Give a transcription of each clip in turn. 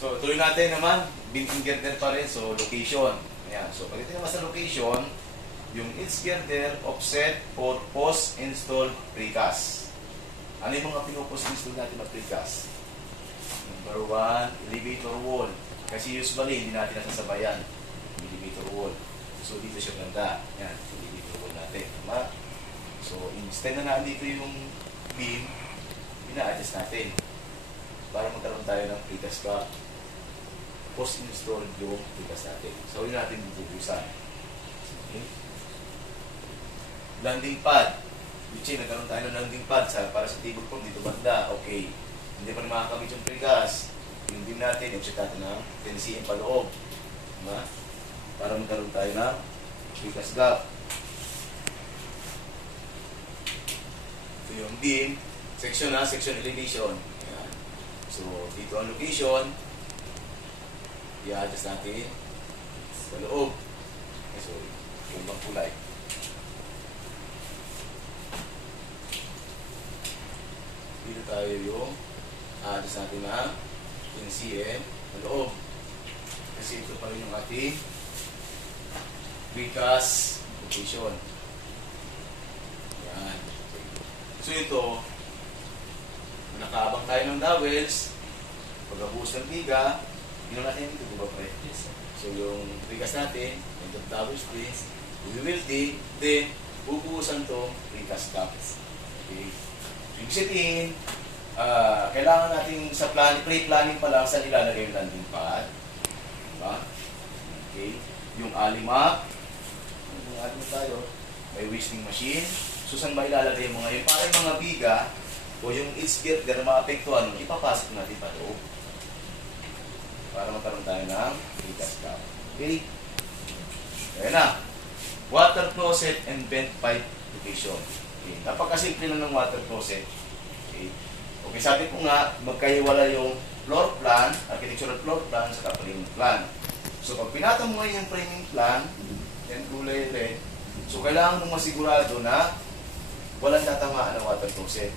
So, tuloy natin naman, beam girder pa rin, so location. Ayan, so pagdating naman sa location, yung each girder, offset, for post, install, precast. Ano yung mga pinupost install natin na precast? Number one, elevator wall. Kasi usually, hindi natin nasasabayan elevator wall. So, dito siya ganda. Yan, elevator wall natin. Tama? So, instead na nandito yung beam, ina-adjust natin para magkaroon tayo ng precast ka post-install yung precast natin. So, yun natin bubusan. Okay. Landing pad. Which nagkaroon tayo ng landing pad sa, para sa table form dito banda. Okay. Hindi pa rin makakamit yung precast. Yung beam natin, yung check natin ng 10 cm pa loob. Diba? Para magkaroon tayo ng precast gap. Ito yung beam. Section na, section elevation. Ayan. So, dito ang location. I-adjust natin sa loob. Okay, so, yung bang kulay. Dito tayo yung adjust natin na NCM sa loob. Kasi ito pa rin yung ating precast location. Yan. So ito, nakaabang tayo ng dowels, pagkabuhos ng biga, yun natin dito, di ba pre? So yung bigas natin, yung dowels din, we will din, then bubuhusan to precast cups. Okay. Ibig sabihin, ah, kailangan natin sa plan, pre-planning pa lang sa nilalagay yung landing pad. Diba? Okay. Yung alimak, yung alimak tayo, may whistling machine. So, saan ba ilalagay mo ngayon? Para yung mga biga o yung gear na maapektuhan, ipapasok natin pa loob. Magkaroon tayo ng bigas ka. Okay? Ayan na. Water closet and vent pipe location. Okay. Napakasimple lang ng water closet. Okay. Okay, sabi ko nga, magkaiwala yung floor plan, architectural floor plan, sa framing plan. So, pag pinata mo yung framing plan, yan kulay red, so kailangan mong masigurado na walang tatamaan ng water closet.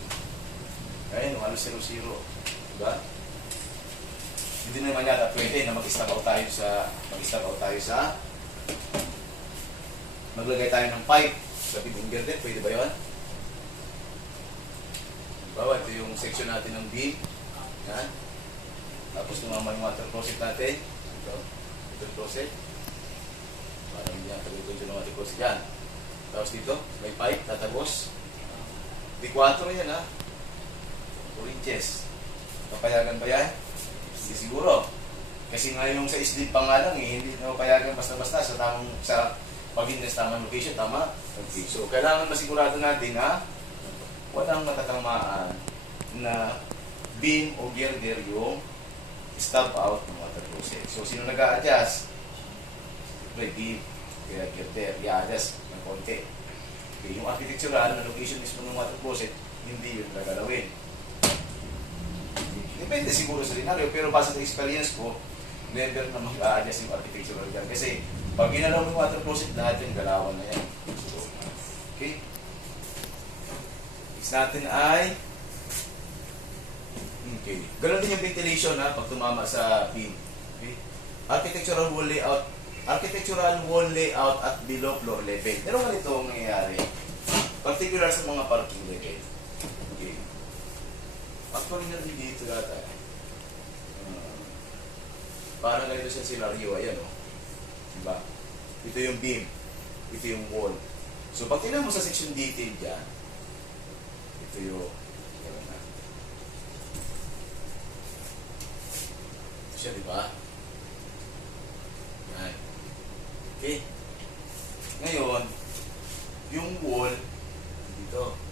Ayun, halos zero-zero. Diba? Hindi naman yata pwede na out tayo sa out tayo sa maglagay tayo ng pipe sa bibing girder. Pwede ba yun? Bawa, ito yung section natin ng beam. Yan. Tapos tumama yung water closet natin. Ito. Water closet. Para hindi natin tuloy yung water closet. Yan. Tapos dito, may pipe, tatagos. Di 4 yan ha. 4 inches. Papayagan ba yan? Hindi siguro. Kasi nga yung sa isdip pa nga lang eh, hindi na payagan basta-basta sa tamang sa pag-invest tamang location, tama? Okay. So, kailangan masigurado natin na walang matatamaan na beam o girder yung stub out ng water closet. So, sino nag-a-adjust? Siyempre, beam, kaya girder, i-adjust ng konti. Okay, yung architectural na location mismo ng water closet, hindi yun nagalawin. Depende siguro sa scenario, pero base sa experience ko, never na mag-a-adjust yung architectural dyan. Kasi, pag ginalaw ng water closet, lahat yung galawan na yan. So, okay? Next natin ay Okay. Ganun din yung ventilation ha, pag tumama sa beam. Okay? Architectural wall layout architectural wall layout at below floor level. Pero ganito ang nangyayari. Particular sa mga parking level. Actually, narinig dito data. Uh, parang ganito siya scenario. Ayan o. Diba? Ito yung beam. Ito yung wall. So, pag tingnan mo sa section detail dyan, ito yung ayan na. Ito siya, di ba? Yan. Okay. Ngayon, yung wall, dito.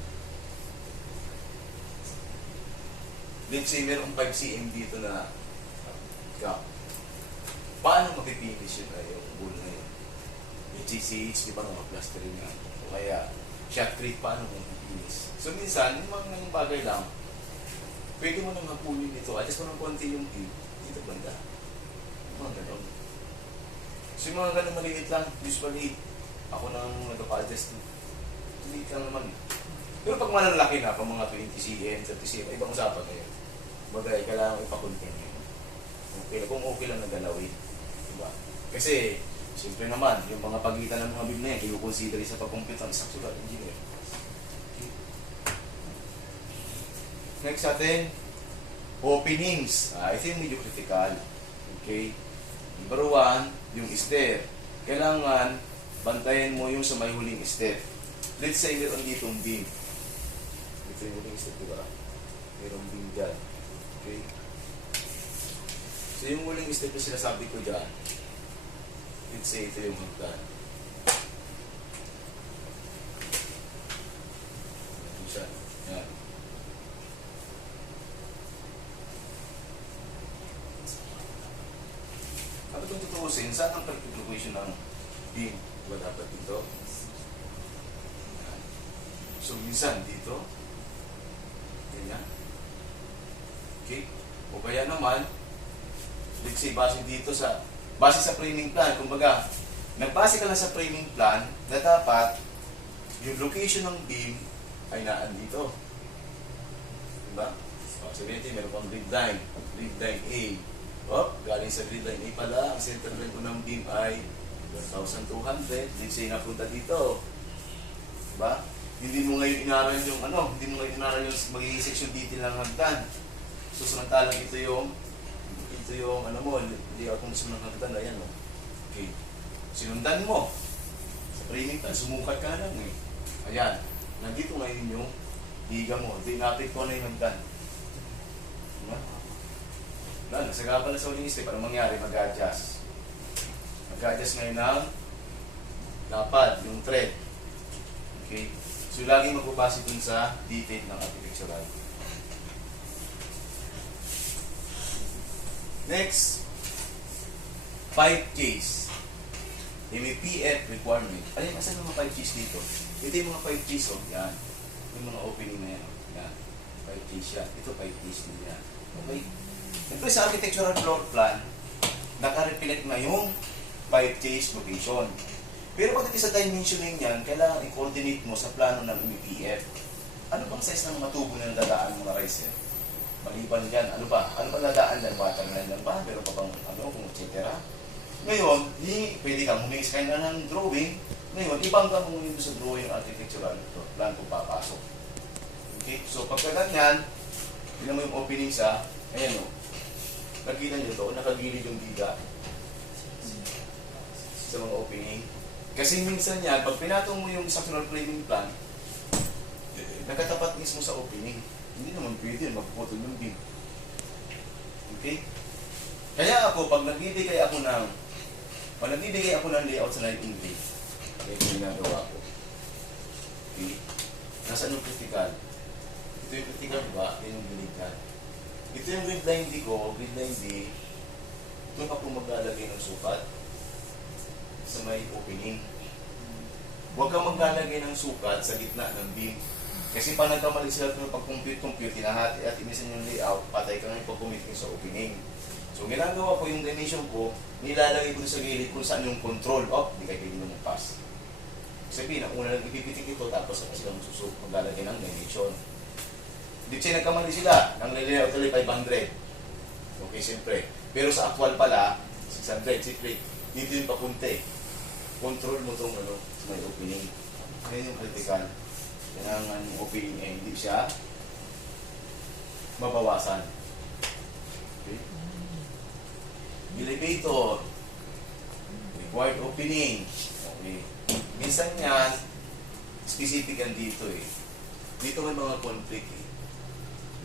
Let's say, merong 5 cm dito na gap. Paano mapipinish yun ay yung wall na yun? HCH, di ba mga plastering nga? O kaya, shotcrete, paano mo mapipinish? So, minsan, yung mga bagay lang, pwede mo nang hapulin dito. Adjust mo ng konti yung view. Dito banda. Yung mga ganun. So yung mga ganun maliit lang, usually, ako nang nagpa-adjust. Maliit lang naman. Pero pag malalaki na, pag mga 20 cm, 30 cm, ibang usapan na yun. Bagay, kailangan ipakontin yun. okay, kung okay lang na galawin. Diba? Kasi, siyempre naman, yung mga pagitan ng mga bib na yan, kinukonsider sa pag-compute ng structural engineer. Next natin, openings. Ah, ito yung medyo critical. Okay? Number one, yung stair. Kailangan, bantayan mo yung sa may huling step. Let's say meron dito yung beam. Ito yung huling step, diba? Merong beam dyan. Okay? So yung huling step na sinasabi ko dyan, let's say ito yung hagdan. Ito siya. Yan. Ano kung tutuusin, saan ang pag-equation ng beam? Diba dapat dito? So minsan dito. Ganyan. Okay? O kaya naman, let's say, base dito sa, base sa framing plan, kumbaga, nagbase ka lang sa framing plan na dapat yung location ng beam ay naan dito. Diba? So, sabihin natin, meron pang grid line. Grid line A. Oh, galing sa grid line A pala, ang center line ko ng beam ay 1,200. Let's say, napunta dito. Diba? Hindi mo ngayon inaral yung ano, hindi mo ngayon inaral yung magiging section detail ng hagdan. So, samantalang ito yung ito yung ano mo, hindi ako gusto ng hagdan, ayan o. Okay. Sinundan mo. Sa plan, sumukat ka lang eh. Ayan. Nandito ngayon yung higa mo. Ito inapit ko na yung hagdan. Diba? Wala, nasaga pala sa uling step. Anong mangyari? Mag-adjust. Mag-adjust ngayon ng lapad, yung thread. Okay? So, laging magbabase dun sa detail ng architectural. Next, 5Ks. MEPF requirement. Ano yung asan yung mga 5Ks dito? Ito yung mga 5Ks, oh. Yan. Yung mga opening na yan. oh. Yan. 5Ks yan. Ito 5Ks din yan. Okay? Siyempre sa architectural floor plan, naka-reflect na yung 5Ks location. Pero pagdating sa dimensioning yan, kailangan i-coordinate mo sa plano ng MEPF. Ano bang size ng mga tubo na nadadaan mga riser? Maliban dyan, ano ba? Ano ba nadaan dyan? Waterline lang ba? Meron pa bang ano, kung et cetera? Ngayon, di, pwede kang humingi sa kanya ng drawing. Ngayon, ibang ka mo yun sa drawing ng architectural plan kung papasok. Okay? So, pagka ganyan, tignan mo yung opening sa, ayan o. Nakita nyo to, nakagilid yung biga sa mga opening. Kasi minsan yan, pag pinatong mo yung structural framing plan, eh, nakatapat mismo sa opening. Hindi naman pwede, magpuputol yung beam. Okay? Kaya ako, pag nagbibigay ako ng, pag nagbibigay ako ng layout sa light English, ito yung ginagawa ko. Okay? Nasaan yung critical? Ito yung critical ba? Ito yung binigyan. Ito yung grid line D ko, grid line D, ito ako maglalagay ng sukat sa may opening. Huwag kang maglalagay ng sukat sa gitna ng beam. Kasi pag nagkamali sila ng pag-compute-compute, hinahati at inisan yung layout, patay ka ngayon pag-compute sa opening. So, ginagawa ko yung dimension ko, nilalagay ko sa gilid kung saan yung control. Oh, hindi kayo pwede lumagpas. Sabihin, ang una lang ipipitik ito, tapos ako sila magsusuk, maglalagay ng dimension. Di siya nagkamali sila, nang layout tuloy 500. Okay, siyempre. Pero sa actual pala, 600, siyempre, dito yung papunti. Control mo itong ano, may opening. Ngayon yung critical. Kailangan yung opening eh, hindi siya mabawasan. Okay? Elevator. Required opening. Okay. Minsan yan, specific yan dito eh. Dito may mga conflict eh.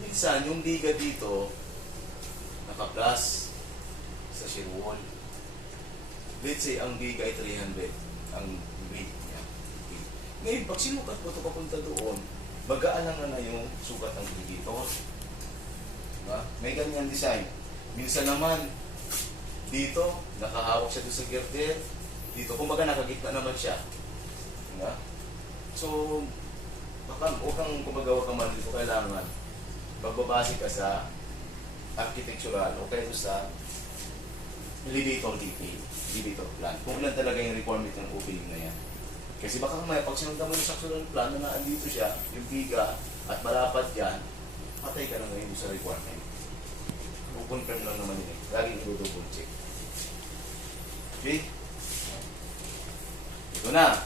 Minsan, yung liga dito, naka-plus sa shear wall. Let's say, ang liga ay 300. Ang weight niya. Ngayon, pag sinukat mo ito papunta doon, mag-aalangan na yung sukat ng elevator. Diba? May ganyan design. Minsan naman, dito, nakahawak siya doon sa girder. Dito, kumbaga nakagitna naman siya. Diba? So, baka huwag kang kumbaga huwag kang malito kailangan magbabase ka sa architectural o kaya sa elevator detail, elevator plan. Kung ilan talaga yung requirement ng opening na yan. Kasi baka may pag sinundan mo yung succession plan na naandito siya, yung biga, at malapat yan, patay ka na ngayon sa requirement. Kukonfirm lang naman yun. Eh. Laging i-double check. Okay? Ito na.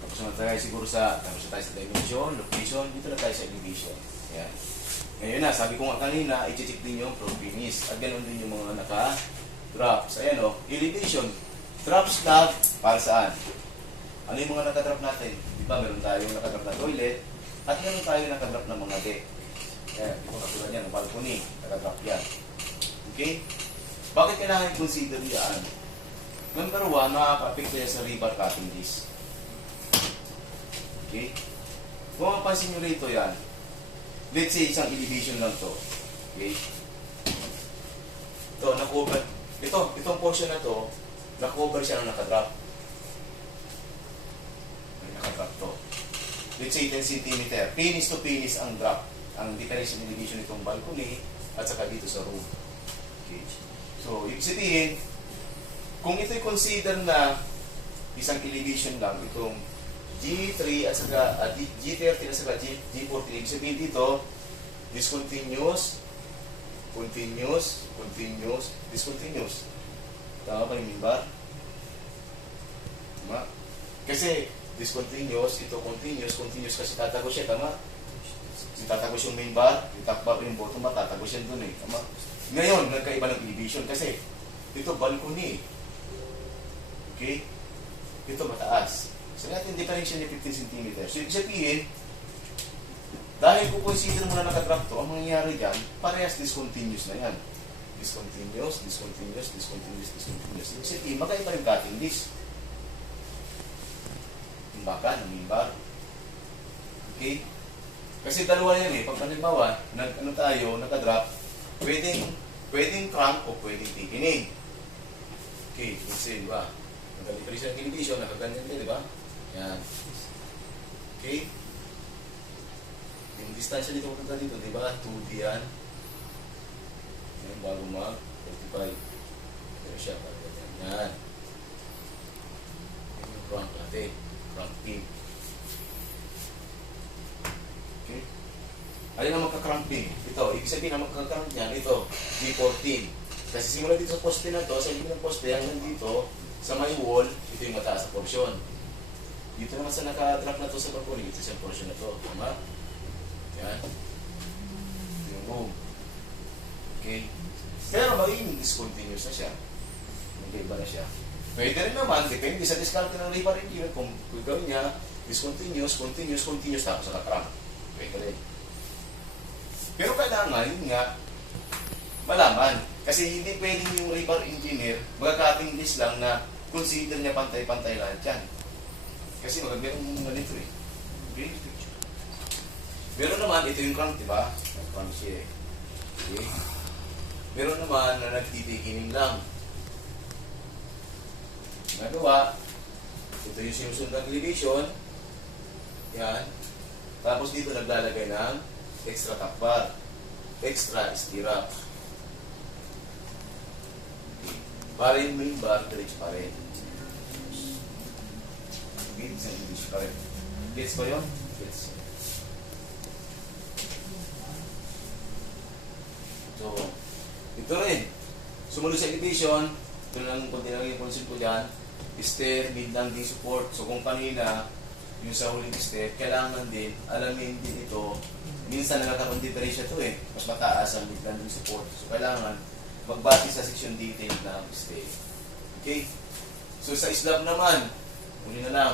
Tapos naman tayo siguro sa, tapos tayo sa dimension, location, dito na tayo sa elevation. Ayan. Ngayon na, sabi ko nga kanina, i-check din yung propinis. At ganoon din yung mga naka-drops. Ayan o, elevation. Drop slab, para saan? Ano yung mga nakadrop natin? Di ba, meron tayong nakadrop na toilet, at meron tayong nakadrop na mga deck. Ayan, ito katulad yan, balcony, nakadrop yan. Okay? Bakit kailangan i-consider yan? Number one, makaka-affect yan sa cutting disc. Okay? Kung mapansin nyo rito yan, let's say isang elevation lang to. Okay? Ito, na-cover. Ito, itong portion na to, na-cover siya ng nakadrop. May nakadrop to. Let's say 10 cm. Penis to penis ang drop. Ang difference in elevation nitong balcony at saka dito sa room. Okay. So, ibig sabihin, kung ito'y consider na isang elevation lang, itong G3 at saka ah, G- G30 at saka G, G40, ibig sabihin dito, discontinuous, continuous, continuous, discontinuous. Tama ba yung bar? Tama? Kasi discontinuous, ito continuous, continuous kasi tatago siya, tama? Yung tatagos yung main bar, yung top bar, yung bottom bar, tatagos yan dun eh. Tama? Ngayon, nagkaiba ng elevation kasi ito balcony. Okay? Ito mataas. So natin differential niya 15 cm. So ibig sabihin, dahil kung consider mo na nakadrop to, ang mangyayari dyan, parehas discontinuous na yan. Discontinuous, discontinuous, discontinuous, discontinuous. Ibig sabihin, magkaiba yung cutting disc. Yung baka, ng mimbar. Okay? Kasi dalawa yan eh. Pag halimbawa, nag, ano tayo, nakadrop, pwedeng, pwedeng crank o pwedeng tikinig. Okay, say, di ba? Nagkalipalis ng television, nakaganyan din, di ba? Yan. Okay? Yung distansya dito punta dito, di ba? 2D yan. Yan, bago mag 45. Pero siya, yan. Yan. Yan yung crank natin. Crank pin. Okay? Ayun ang magka-crank pin. Ito, ibig sabihin na magka-crank niyan, ito, G14. Kasi simula dito sa poste na to, sa ibig ng poste, hanggang dito, sa may wall, ito yung mataas na portion. Dito naman sa naka-drop na to sa balcony, ito sa portion na to. Tama? Yan. Ito yung room. Okay? Pero magiging discontinuous na siya. Mag-iba na siya. Pwede rin naman, depende sa discount ng labor engineer, kung gagawin niya, discontinuous, continuous, continuous, tapos naka-crank. Pwede rin. Pero kailangan, yun nga, malaman. Kasi hindi pwedeng yung rebar engineer, magkakating list lang na consider niya pantay-pantay lahat yan. Kasi magagawin mo ganito eh. Okay? Meron naman, ito yung crank, di ba? Crank siya eh. Okay? Meron naman na nagtitikining lang. Nagawa, ito yung sinusunod ng elevation. Yan. Tapos dito naglalagay ng extra top bar. Extra stirrup. Para yung main bar, diretso pa rin. Gets and diretso pa rin. Gets ba yun? Gets. So, ito rin. Sumunod sa elevation, ito lang kung lang yung concept ko dyan, stair, mid landing support. So kung kanina, yung sa huling stair, kailangan din, alamin din ito, minsan nagkakaroon difference to eh, mas mataas ang mid landing support. So kailangan, magbati sa section detail ng stair. Okay? So sa slab naman, uli na lang,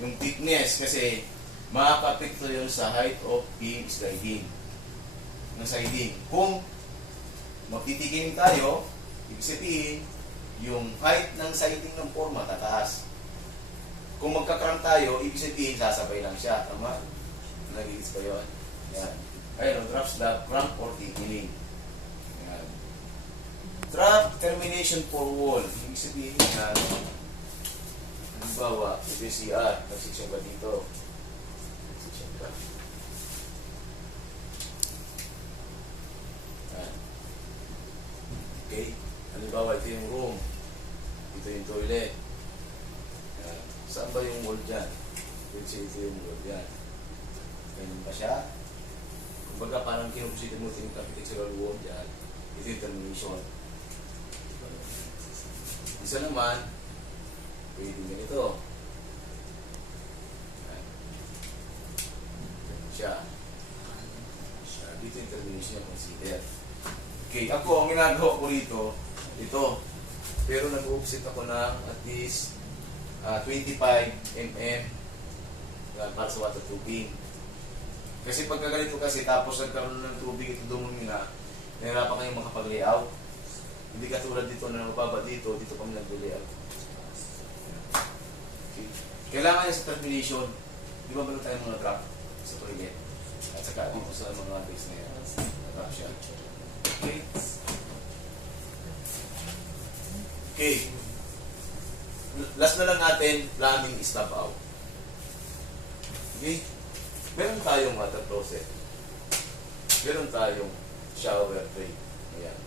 yung thickness, kasi makaka-apekto yun sa height of beam sliding ng siding. Kung magtitikin tayo, ibig sabihin, yung height ng siding ng forma tataas. Kung magkakram tayo, ibig sabihin, sasabay lang siya. Tama? Nagigits ba yun? Yan. Ayun, drop slab, cramp or tigilling. Yan. Drop termination for wall. Ibig sabihin yan, halimbawa, ito yung CR, nagsiksyon ba dito? Nagsiksyon ka. Yan. Okay? Halimbawa, ito yung room. Ito yung toilet. Yan. Saan ba yung wall dyan? Ito, ito yung wall dyan. Ganyan ba siya? Kumbaga parang kinukusita mo ito yung architectural wall dyan. Ito yung termination. Isa naman, pwede ganito. Yan. siya. Siya, dito yung termination niya consider. Okay, ako, ang ginagawa ko rito, ito. Pero nag-offset ako ng at least ah, 25 mm para sa waterproofing. Kasi pagka ganito kasi, tapos nagkaroon ng tubig, ito dumumi na, nahirapan kayong makapag-layout. Hindi katulad dito na mababa dito, dito kami nag-layout. Okay. Kailangan yan sa termination. Di ba meron tayong mga drop sa toilet? At saka dito sa mga base na yan. Drop siya. Okay. Okay. Last na lang natin, plumbing stop out. Okay? Meron tayong water closet. Meron tayong shower tray. Ayan.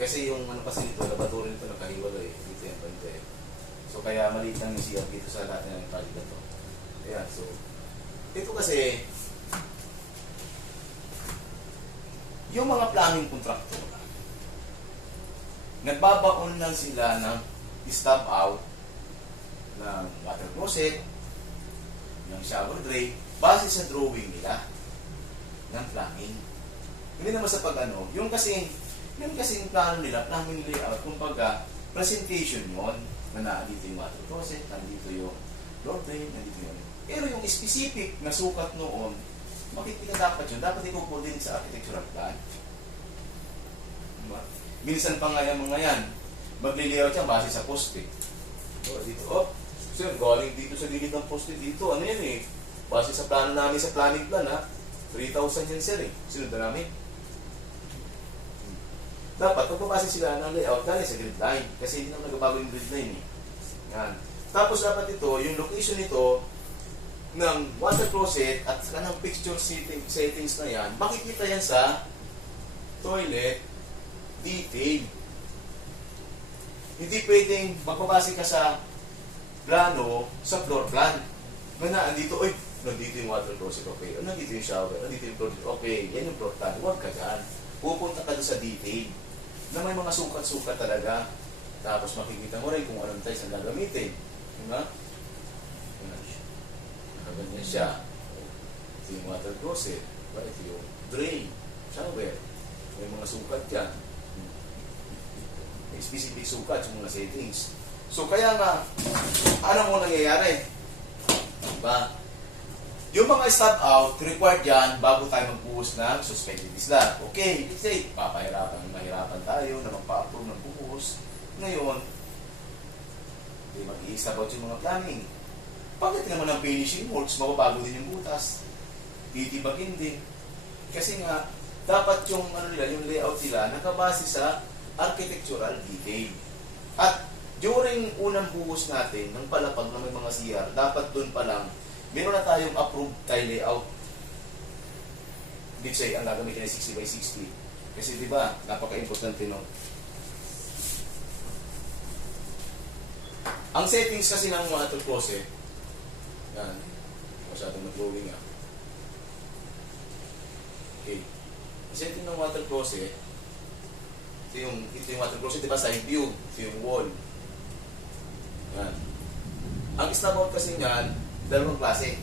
Kasi yung ano kasi dito, laboratory nito nakahiwalay. Dito yung bante. So kaya maliit lang yung CR dito sa lahat ng project na to. Ayan, so ito kasi yung mga plumbing contractor nagbabaon lang sila ng stop out ng water closet, ng shower tray, base sa drawing nila ng plumbing. Hindi naman sa pag ano, yung kasi yung kasing plano nila, plumbing layout, kumbaga, presentation yon na nandito yung water closet, nandito yung floor drain, nandito yung pero yung specific na sukat noon, makikita dapat yun, dapat ikupo din sa architectural plan. Diba? Minsan pa nga yung mga yan, magliliyaw siya base sa poste. O, dito, oh, sir, galing dito sa gilid ng poste dito, ano yan eh, base sa plano namin sa planning plan ha, 3,000 yan sir eh, sinunod na namin. Dapat, pagpapasa sila ng layout, galing sa grid line, kasi hindi naman nagbabago yung grid line eh. Yan. Tapos dapat ito, yung location nito, ng water closet at saka ng fixture setting, settings na yan, makikita yan sa toilet detail. Hindi pwedeng magbabase ka sa plano sa floor plan. Na andito, oy, nandito yung water closet, okay. O, nandito yung shower, nandito yung closet, okay. Yan yung floor plan. Huwag ka dyan. Pupunta ka doon sa detail. Na may mga sukat-sukat talaga. Tapos makikita mo rin kung anong tiles ang gagamitin. Diba? Nakaganyan siya. Ito yung water closet. Diba? Ito yung drain. Shower. May mga sukat dyan. Specific sukat sa mga settings. So kaya nga, ano mo nangyayari? Diba? Yung mga stop out, required yan bago tayo magbuhos ng suspended isla. Okay, say, papahirapan, mahirapan tayo na magpa-approve ng buhos. Ngayon, di mag-i-stop out yung mga planning. Pagdating naman ng finishing works, mababago din yung butas. Titibagin din. Kasi nga, dapat yung ano nila, yung layout nila, nakabase sa architectural detail. At during unang buhos natin, ng palapag na may mga CR, dapat doon pa lang, meron na tayong approved tile layout. Let's say, ang gagamitin ay 60 by 60. Kasi di ba, napaka-importante no. Ang settings kasi ng water closet, yan, masyadong mag-rolling ah. Okay. Ang setting ng water closet, ito yung, ito yung water closet, di side view, ito yung wall. Yan. Ang out kasi niyan, dalawang klase.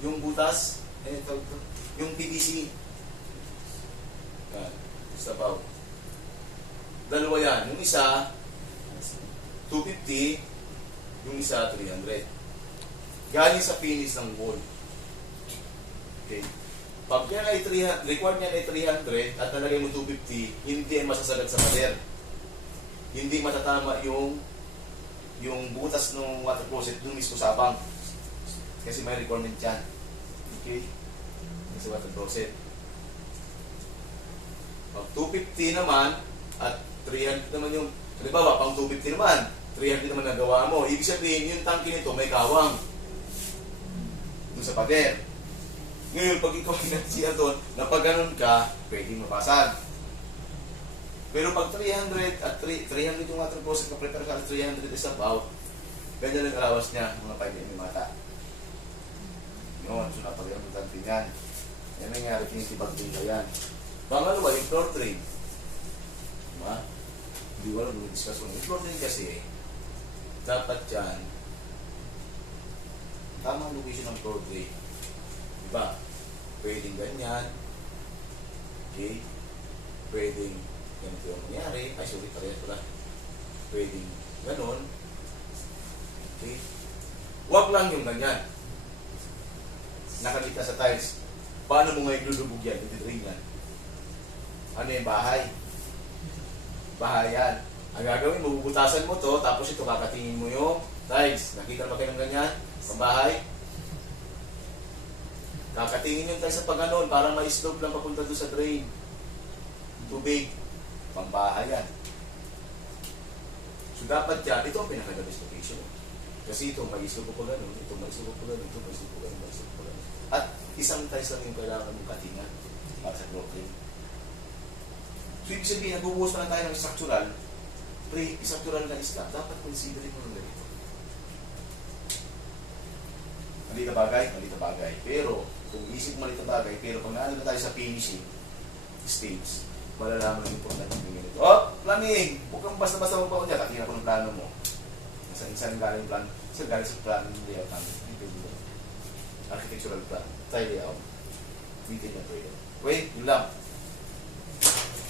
Yung butas, eh, ito, ito, yung PVC. Yan, out. Dalawa yan. Yung isa, 250, yung isa, 300. Galing sa finish ng wall. Okay. Pag yan ay 300, required niyan ay 300 at nalagay mo 250, hindi ay masasagat sa pader. Hindi matatama yung yung butas ng water closet dun mismo sa abang. Kasi may requirement yan. Okay? Yung sa water closet. Pag 250 naman at 300 naman yung halimbawa pang 250 naman 300 naman nagawa mo ibig sabihin yung tangke nito may kawang dun sa pader ngayon pag ikaw ay nagsiya doon na pag ganun ka pwedeng mapasag pero pag 300 at 3, 300 yung water closet ka prepare ka at 300 is about ganyan ang alawas niya mga 5 mm mata yun so napag-importante yan yan nangyari tinitibag din ka yan Pangalawa, yung floor drain. Diba? Hindi ko alam, discuss ko. Yung floor drain kasi, dapat yan, tamang location ng floor drain. Diba? Pwedeng ganyan. Okay? Pwedeng ganito yung mangyari. Ay, sorry, parehas pala. Pwedeng ganon. Okay? Huwag lang yung ganyan. Nakakita sa tiles. Paano mo ngayon lulubog yan? Ititrain yan. Ano yung bahay? Bahay yan. Ang gagawin, mabubutasan mo to, tapos ito kakatingin mo yung tiles. Nakita ba kayo ng ganyan? Sa bahay? Kakatingin yung tiles sa pag-anon para ma-slope lang papunta doon sa drain. Tubig. Pambahay yan. So dapat yan, ito ang pinaka-the location. Kasi ito, may slope po ganun, ito may slope po ganun, ito may slope po ganun, may slope po ganun. At isang tiles lang yung kailangan mong katingan para sa blocking. So ibig sabihin, nagbubuhos na tayo ng structural, pre, structural na isla, dapat considerin mo ng ganito. Maliit na bagay, maliit na bagay. Pero, kung isip maliit na bagay, pero pag naano na tayo sa finishing stage, malalaman yung importante ng ganito. Oh, plumbing! Huwag kang basta-basta magpapun dyan. Katina ko ng plano mo. Saan saan galing plano? Saan galing sa plano ng layout namin? Dito, dito. Architectural plan. Tayo layout. Detail na to. Wait, yun lang.